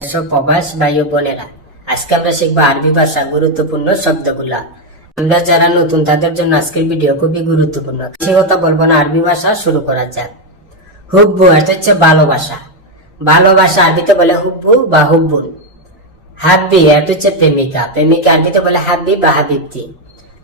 সব প্রবাস ভাই ও বোনেরা, আজকে আমরা শিখবো আরবি ভাষা গুরুত্বপূর্ণ শব্দগুলা। আমরা যারা নতুন তাদের জন্য আজকের ভিডিও খুবই গুরুত্বপূর্ণ। বেশি কথা বলবো না, আরবি ভাষা শুরু করা যাক। হুব্বু এটা হচ্ছে ভালোবাসা। ভালোবাসা আরবিতে বলে হুব্বু বা হুব্বুন। হাব্বি এটা হচ্ছে প্রেমিকা। প্রেমিকা আরবিতে বলে হাব্বি বা হাবিবতি।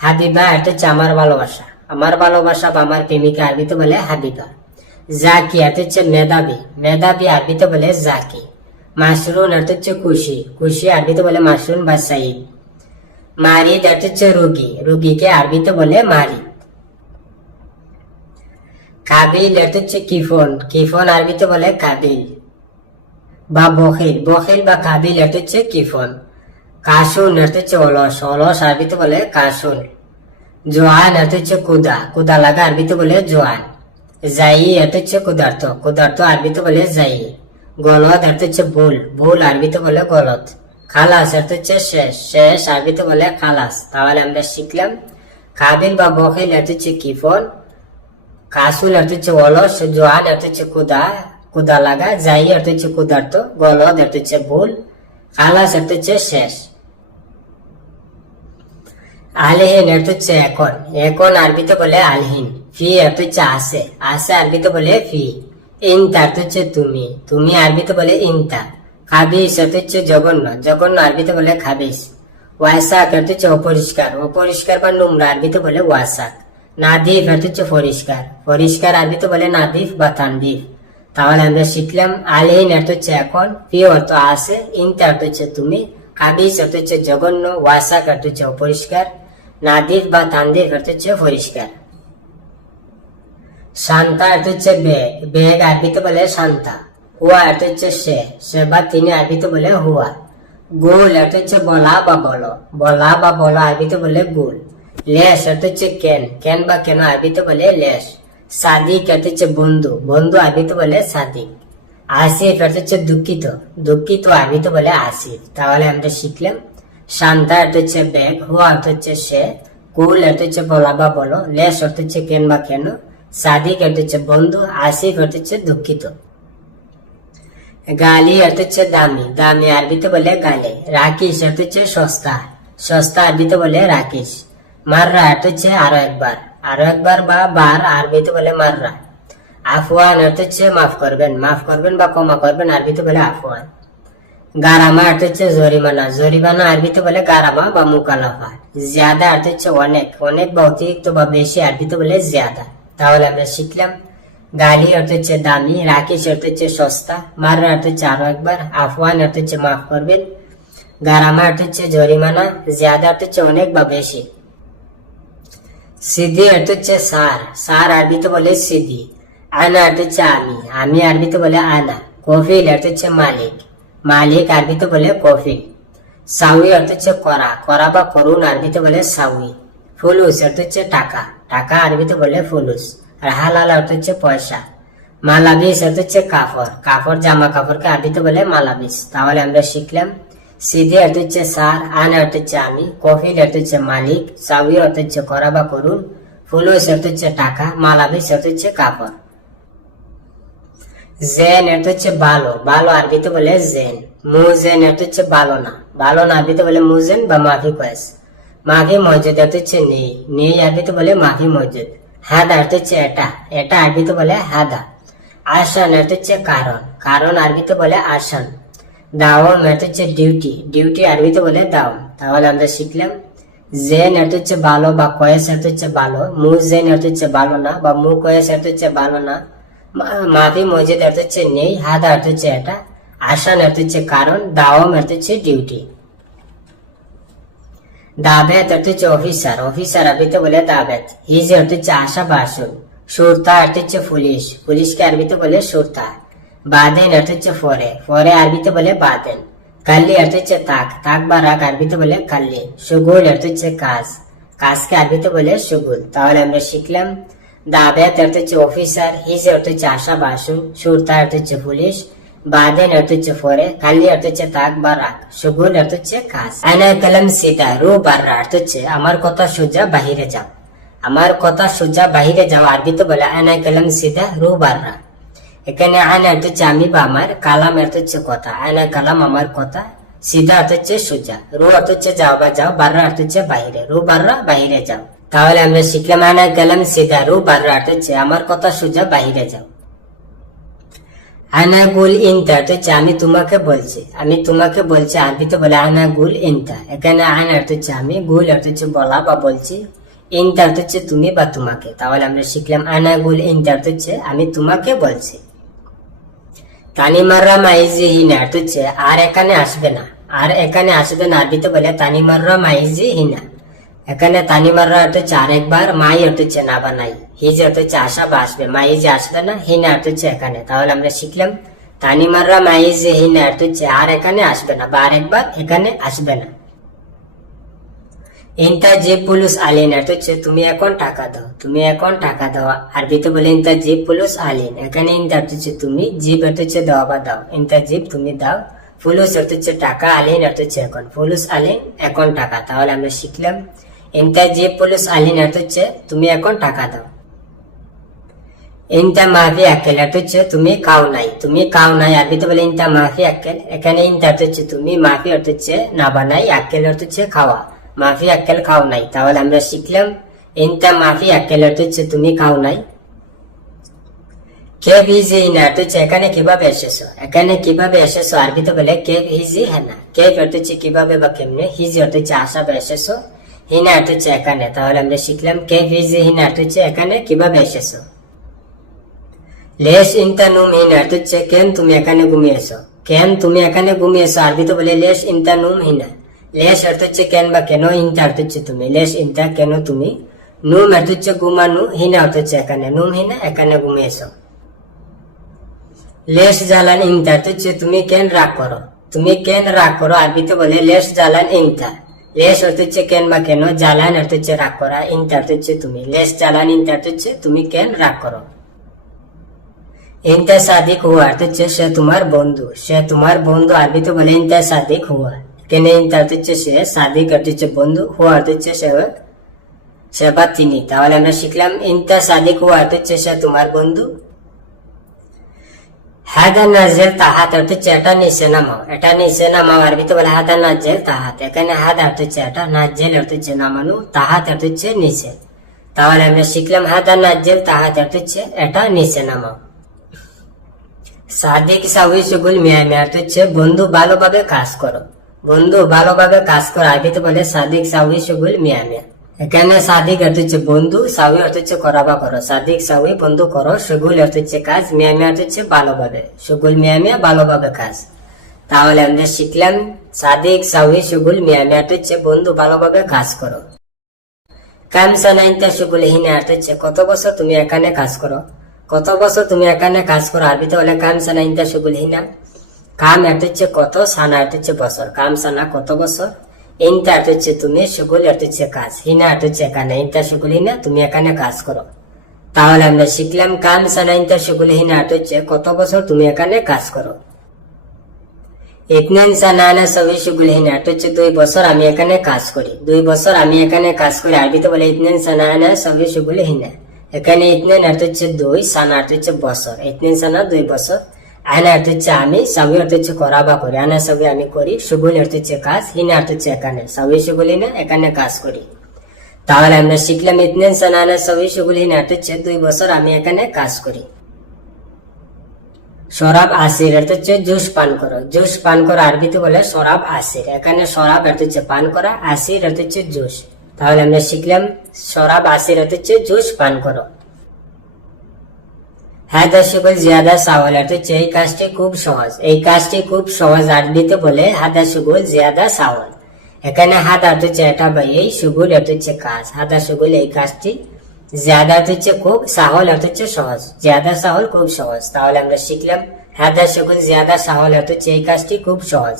হাবিবা এটা হচ্ছে আমার ভালোবাসা। আমার ভালোবাসা বা আমার প্রেমিকা আরবিতে বলে হাবিবা। জাকি এটা হচ্ছে মেধাবী। মেধাবী আরবিতে বলে জাকি। মাশরুন এটা হচ্ছে খুশি। খুশি আরবিতে বলে মাশরুন বা সাইদ। মারিদ এটা হচ্ছে রোগী। রোগীকে আরবিতে বলে মারিদ। কাবিল এটা হচ্ছে কিফন। কিফন আরবিতে বলে কাবিল বা বখিল। বখিল বা কাবিল এটা হচ্ছে কিফন। কাশুন এটা হচ্ছে অলস। অলস আরবিতে বলে কাশুন। জোয়ান এটা হচ্ছে কুদা। কুদা লাগা আরবিতে বলে জোয়ান। জাই এটা হচ্ছে ক্ষুধার্ত। ক্ষুধার্ত আরবিতে বলে জাই। গলত এটা হচ্ছে ভুল। ভুল আরবিতে বলে গলত। খালাস এটা হচ্ছে শেষ। শেষ আরবিতে বলে খালাস। তাহলে আমরা শিখলাম কাবিল বা বখিল এটা হচ্ছে কিফন। কাসুল এটা হচ্ছে অলস। জোয়ান এটা হচ্ছে কুদা, কুদা লাগা। জাই এটা হচ্ছে ক্ষুধার্ত। গলত এটা হচ্ছে ভুল। খালাস এটা হচ্ছে শেষ। আলহিন এটা হচ্ছে এখন। এখন আরবিতে বলে আলহিন। ফি এটা হচ্ছে আছে। আছে আরবিতে বলে ফি। ইনতা এটা হচ্ছে তুমি। তুমি আরবিতে বলে ইনতা। খাবিস এটা হচ্ছে জঘন্য। জঘন্য আরবিতে বলে খাবিস। ওয়াসাক এটা হচ্ছে অপরিষ্কার। অপরিষ্কার বা নোংরা আরবিতে বলে ওয়াসাক। নাদিফ এটা হচ্ছে পরিষ্কার। পরিষ্কার আরবিতে বলে নাদিফ বা তানদিফ। তাহলে আমরা শিখলাম আলহিন এটা হচ্ছে এখন। ফি অর্থ আছে। ইনতা এটা হচ্ছে তুমি। খাবিস এটা হচ্ছে জঘন্য। ওয়াসাক এটা হচ্ছে অপরিষ্কার। নাদিফ বা তানদিফ এটা হচ্ছে পরিষ্কার। শান্তা এটা হচ্ছে বেগ। বেগ আরবিতে বলে শান্তা। হুয়া এটা হচ্ছে সে। সে বা তিনি আরবিতে বলে হুয়া। গোল এটা হচ্ছে বলা বা বলো। বলা বা বলো আরবিতে বলে গোল। লেশ এটা হচ্ছে কেন। কেন বা কেন আরবিতে বলে লেশ। সাদিক এটা হচ্ছে বন্ধু। বন্ধু আরবিতে বলে সাদিক। আসিফ এটা হচ্ছে দুঃখিত। দুঃখিত আরবিতে বলে আসিফ। তাহলে আমরা শিখলাম শান্তা এটা হচ্ছে বেগ। হুয়া অর্থ হচ্ছে সে। কুল এটা হচ্ছে বলা বা বলো। লেশ অর্থ হচ্ছে কেন বা কেন। সাদিক এটা হচ্ছে বন্ধু। আসিফ এটা হচ্ছে দুঃখিত। গালি এটা হচ্ছে দামি। দামি আরবিতে বলে গালে। রাকিস এটা হচ্ছে সস্তা। সস্তা আরবিতে বলে রাকিস। মাররা এটা হচ্ছে আরো একবার। আরো একবার বা বার আরবিতে বলে মাররা। আফওয়ান এটা হচ্ছে মাফ করবেন। মাফ করবেন বা ক্ষমা করবেন আরবিতে বলে আফওয়ান। গারামা এটা হচ্ছে জরিমানা। জরিমানা আরবিতে বলে গারামা বা মুকালাফা। জিয়াদা এটা হচ্ছে অনেক। অনেক বা অতিরিক্ত বা বেশি আরবিতে বলে জিয়াদা। তাহলে আমরা শিখলাম গালি অর্থ হচ্ছে দামি। রাকিস অর্থ হচ্ছে সস্তা। মাররা অর্থ হচ্ছে আরো একবার। আফওয়ান অর্থ হচ্ছে মাফ করবেন। গারামা অর্থ হচ্ছে জরিমানা। জিয়াদা অর্থ হচ্ছে অনেক বা বেশি। সিদ্ধি অর্থ হচ্ছে সার। সার আরবিতে বলে সিদ্ধি। আনা অর্থ হচ্ছে আমি। আমি আরবিতে বলে আনা। কফিল অর্থ হচ্ছে মালিক। মালিক আরবিতে বলে কফিল। সাউই অর্থ হচ্ছে করা। করা বা করুন আরবিতে বলে সাউই। ফুলুস অর্থ হচ্ছে টাকা। টাকা আরবিতে বলে ফুলুস। আর হালাল অর্থ হচ্ছে পয়সা। মালাবিস অর্থ হচ্ছে কাপড়। কাপড় জামা কাপড়কে আরবিতে বলে মালাবিস। তাহলে আমরা শিখলাম সিদ্ধি অর্থ হচ্ছে সার। আনা অর্থ হচ্ছে আমি। কফিল অর্থ হচ্ছে মালিক। সাউই অর্থ হচ্ছে করা বা করুন। ফুলুস অর্থ হচ্ছে টাকা। মালাবিস অর্থ হচ্ছে কাপড়। জেন অর্থ হচ্ছে ভালো। ভালো আরবিতে বলে জেন। মুজেন অর্থ হচ্ছে ভালো না। ভালো না আরবিতে বলে মুজেন বা মাফি কয়েস। মাফি মসজিদ অর্থ হচ্ছে নেই। নেই আরবিতে বলে মাফি মসজিদ। হাদা অর্থ হচ্ছে এটা। এটা আরবিতে বলে হাদা। আসান অর্থ হচ্ছে কারণ। কারণ আরবিতে বলে আসান। দাওয়াম অর্থ হচ্ছে ডিউটি। ডিউটি আরবিতে বলে দাওয়াম। তাহলে আমরা শিখলাম জেন অর্থ হচ্ছে ভালো বা কয়েস অর্থ হচ্ছে ভালো। মুজেন অর্থ হচ্ছে ভালো না বা মু কয়েস অর্থ হচ্ছে ভালো না। মাফি মসজিদ অর্থ হচ্ছে নেই। হাদা অর্থ হচ্ছে এটা। আসান অর্থ হচ্ছে কারণ। দাওয়াম অর্থ হচ্ছে ডিউটি। দাবেত অর্থ হচ্ছে অফিসার। অফিসার আরবিতে বলে দাবেত। হিজ অর্থ হচ্ছে আশা বা আসন। সুরতা অর্থ হচ্ছে পুলিশ। পুলিশকে আরবিতে বলে সুরতা। বাদেন অর্থ হচ্ছে পরে। পরে আরবিতে বলে বাদেন। কাল্লি অর্থ হচ্ছে তাক। তাক বা রাগ আরবিতে বলে কাল্লি। সুগুল অর্থ হচ্ছে কাজ। কাজকে আরবিতে বলে সুগুল। তাহলে আমরা শিখলাম দাবেত অর্থ হচ্ছে অফিসার। হিজ অর্থ হচ্ছে আশা বা আসন। সুরতা অর্থ হচ্ছে পুলিশ। বাদেন অর্থ হচ্ছে পরে। কাল্লি অর্থ হচ্ছে তাক বা রাগ। সুগুল অর্থ হচ্ছে কাজ। আয়না কলম সিদা রু বাররা অর্থ হচ্ছে আমার কথা সোজা বাহিরে যাও। আমার কথা সোজা বাহিরে যাও আরবিতে বলে আয়না কলম সিদা রু বাররা। এখানে আয়না অর্থ হচ্ছে আমি বা আমার, কালাম অর্থ হচ্ছে কথা, আয়না কালাম আমার কথা, সিধা অর্থ হচ্ছে সোজা, রু অর্থ হচ্ছে যাও বা যাও, বাররা অর্থ হচ্ছে বাইরে, রু বাররা বাইরে যাও। তাহলে আমরা শিখলাম আয়না কালাম সিধা, রু বাররা অর্থ হচ্ছে আমার কথা সোজা, বাইরে যাও। আয়না গুল ইনতা অর্থ হচ্ছে আমি তোমাকে বলছি, আমি তোমাকে বলছি আরবিতে বলে আয়না গুল ইনতা। এখানে আয়না অর্থ হচ্ছে আমি, গুল অর্থ হচ্ছে বলা বা বলছি, ইনতা অর্থ হচ্ছে তুমি বা তোমাকে। তাহলে আমরা শিখলাম আয়না গুল ইনতা অর্থ হচ্ছে আমি তোমাকে বলছি। তানিমাররা মাইজি হিনা অর্থ হচ্ছে আর এখানে আসবে না, আর এখানে আসবে না আরবিতে বলে তানিমাররা মাইজি হিনা। এখানে তানিমাররা অর্থ হচ্ছে আরেকবার, মাই অর্থ হচ্ছে না বা নাই, হিজ অর্থ হচ্ছে আসা বা আসবে, মাইজি আসবে না, হিনা অর্থ হচ্ছে এখানে। তাহলে আমরা শিখলাম তানিমাররা মাইজি হিনা অর্থ হচ্ছে আর এখানে আসবে না বা আরেকবার এখানে আসবে না। ইনতা জিব পুলুস আলিন অর্থ হচ্ছে তুমি এখন টাকা দাও, তুমি এখন টাকা দাও। আরবিতে বলে ইনতা জিব পুলুস আলিন। এখানে ইনতা অর্থ হচ্ছে তুমি, জিব অর্থ হচ্ছে দেওয়া বা দাও, ইনতা জিব তুমি দাও, ফুলুস অর্থ হচ্ছে টাকা, আলিন অর্থ হচ্ছে এখন, ফুলুস আলিন এখন টাকা। তাহলে আমরা শিখলাম ইনতা জিব পুলুস আলিন অর্থ হচ্ছে তুমি এখন টাকা দাও। ইনতা মাফি আকেল অর্থ হচ্ছে তুমি খাও নাই, তুমি খাও নাই। আরবিতে বলে ইনতা মাফি আকেল। এখানে ইনতা অর্থ হচ্ছে তুমি, মাফি অর্থ হচ্ছে না বা নাই, আকেল অর্থ হচ্ছে খাওয়া, মাফি আকেল খাও নাই। তাহলে আমরা শিখলাম ইনতা মাফি আকেল অর্থ হচ্ছে তুমি খাও নাই। কেফ ইজি হিনা অর্থ হচ্ছে এখানে কিভাবে এসেছো, এখানে কিভাবে এসেছো। আরবিতে বলে কেফ ইজি হেনা। কেফ অর্থ হচ্ছে কিভাবে বা কেমনে, হিজি অর্থ হচ্ছে আসা বা এসেছো, হিনা অর্থ হচ্ছে এখানে। তাহলে আমরা শিখলাম কেফ ইজি হিনা অর্থ হচ্ছে এখানে কিভাবে এসেছো। লেশ ইনতা নুম হিনা অর্থ হচ্ছে কেন তুমি এখানে ঘুমিয়েছো, কেন তুমি এখানে ঘুমিয়েছো। আরবিতে বলে লেশ ইনতা নুম হিনা। লেশ অর্থ হচ্ছে কেন বা কেন, ইনতা অর্থ হচ্ছে তুমি, লেশ ইনতা কেন তুমি, নুম অর্থ হচ্ছে ঘুমানো, হিনা অর্থ হচ্ছে এখানে, নুম হিনা এখানে ঘুমিয়েছো। লেশ জালান ইনতা অর্থ হচ্ছে তুমি কেন রাগ করো, তুমি কেন রাগ করো। আরবিতে বলে লেশ জালান ইনতা। লেশ অর্থ হচ্ছে কেন বা কেন, জালান অর্থ হচ্ছে রাগ করা, ইনতা অর্থ হচ্ছে তুমি, লেশ জালান ইনতা অর্থ হচ্ছে তুমি কেন রাগ করো। ইনতা সাদিক হুয়া অর্থ হচ্ছে সে তোমার বন্ধু, সে তোমার বন্ধু। আরবিতে বলে ইনতা সাদিক হুয়া। কেন ইনতা অর্থ হচ্ছে সে, সাদিক অর্থ হচ্ছে বন্ধু, হুয়া অর্থ হচ্ছে সে বা তিনি। তাহলে আমরা শিখলাম ইনতা সাদিক হুয়া অর্থ হচ্ছে সে তোমার বন্ধু। হাদা নাজেল তাহাত অর্থ হচ্ছে এটা নিচে নামাও, এটা নিচে নামাও। আরবিতে বলে হাদা নাজেল তাহাত। এখানে হাদা অর্থ হচ্ছে এটা, নাজেল অর্থ হচ্ছে নামানো, তাহাত অর্থ হচ্ছে নিচে। তাহলে আমরা শিখলাম হাদা নাজেল তাহাত অর্থ হচ্ছে এটা নিচে নামাও। সাদিক সাউই সুগুল মিয়া মিয়া অর্থ হচ্ছে বন্ধু ভালোভাবে কাজ করো, বন্ধু ভালোভাবে কাজ করো। আরবিতে বলে সাদিক সাউই সুগুল মিয়া মিয়া। এখানে সাদিক অর্থ হচ্ছে বন্ধু, সাউই অর্থ হচ্ছে করা বা করো, সাদিক সাউই বন্ধু করো, সুগুল অর্থ হচ্ছে কাজ, মিয়া মিয়া অর্থ হচ্ছে ভালোভাবে, সুগুল মিয়া মিয়া ভালোভাবে কাজ। তাহলে আমরা শিখলাম সাদিক সাউই সুগুল মিয়া মিয়া অর্থ হচ্ছে বন্ধু ভালোভাবে কাজ করো। কাম সানাইনতা সুগুল হিনা অর্থ হচ্ছে কত বছর তুমি এখানে কাজ করো, কত বছর তুমি এখানে কাজ করো। আরবিতে বলে কাম সানা ইনতা সুগুল হিনা। কাম অর্থ হচ্ছে কত, সানা অর্থ হচ্ছে বছর, কাম সানা কত বছর, ইনতা অর্থ হচ্ছে তুমি, সুগুল অর্থ হচ্ছে কাজ, হিনা অর্থ হচ্ছে এখানে, ইনতা সুগুল হিনা তুমি এখানে কাজ করো। তাহলে আমরা শিখলাম কাম সানা ইনতা সুগুল হিনা অর্থ হচ্ছে কত বছর তুমি এখানে কাজ করো। ইতনেন সানানা সবই সুগুল হিনা অর্থ হচ্ছে 2 বছর আমি এখানে কাজ করি, 2 বছর আমি এখানে কাজ করি। আরবিতে বলে ইতনেন সানানা সবই সুগুল হিনা। এখানে ইতনেন অর্থ হচ্ছে 2, সানা অর্থ হচ্ছে বছর, ইতনেন সানা 2 বছর, আয়না অর্থ হচ্ছে আমি, সাবি অর্থ হচ্ছে করা বা করি, আনা সাবি আমি করি, সুগুল অর্থ হচ্ছে কাজ, হিনা অর্থ হচ্ছে এখানে, সাবি সুগুল হিনা এখানে কাজ করি। তাহলে আমরা শিখলাম ইতনেন সানানা সবই সুগুল হিনা অর্থ হচ্ছে 2 বছর আমি এখানে কাজ করি। শরাব আসির অর্থ হচ্ছে জুস পান করো, জুস পান করো। আরবিতে বলে শরাব আসির। এখানে শরাব অর্থ হচ্ছে পান করা, আসির অর্থ হচ্ছে জুস। তাহলে আমরা শিখলাম শরাব আসির অর্থ হচ্ছে জুস পান করো। হাদা সুগুল জিয়াদা সাওয়াল অর্থ হচ্ছে এই কাজটি খুব সহজ, এই কাজটি খুব সহজ। আরবিতে বলে হাদা সুগুল জিয়াদা সাওয়াল। এখানে হাদা অর্থ হচ্ছে এটা বা এই, সুগুল অর্থ হচ্ছে কাজ, হাদা সুগুল এই কাজটি, জিয়াদা অর্থ হচ্ছে খুব, সাহল অর্থ হচ্ছে সহজ, জিয়াদা সাহল খুব সহজ। তাহলে আমরা শিখলাম হাদা সুগুল জিয়াদা সাহল অর্থ হচ্ছে এই কাজটি খুব সহজ।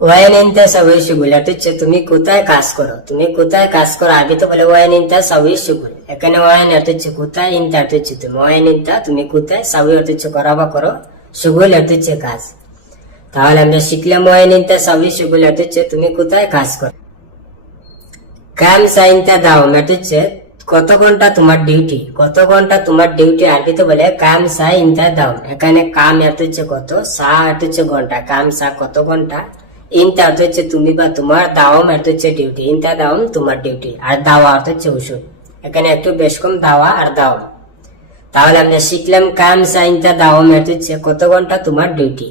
ওয়াইন ইনতা সাউই সুগুল অর্থ হচ্ছে তুমি কোথায় কাজ করো, তুমি কোথায় কাজ করো। আরবিতে বলে ওয়াইন ইনতা সাউই সুগুল। এখানে ওয়াইন অর্থ হচ্ছে কোথায়, ইনতা অর্থ হচ্ছে তুমি, ওয়াইন ইনতা তুমি কোথায়, সাউই অর্থ হচ্ছে করা বা করো, সুগুল অর্থ হচ্ছে কাজ। তাহলে আমরা শিখলাম ওয়াইন ইনতা সাউই সুগুল অর্থ হচ্ছে তুমি কোথায় কাজ করো। কাম সাইনতা দাও অর্থ হচ্ছে কত ঘন্টা তোমার ডিউটি, কত ঘন্টা তোমার ডিউটি আরবিতে বলে কাম সা ইনতা দাও। এখানে কাম এত হচ্ছে কত, সা এত হচ্ছে ঘন্টা, কাম সা কত ঘন্টা, ইনতা অর্থ হচ্ছে তুমি বা তোমার, দাওয়াম অর্থ হচ্ছে ডিউটি, ইনতা দাওয়াম তোমার ডিউটি, আর দাওয়া অর্থ হচ্ছে ওষুধ। এখানে একটু বেশ কম দাওয়া আর দাওয়াম। তাহলে আমরা শিখলাম কাম সা ইনতা দাওয়াম অর্থ হচ্ছে কত ঘন্টা তোমার ডিউটি।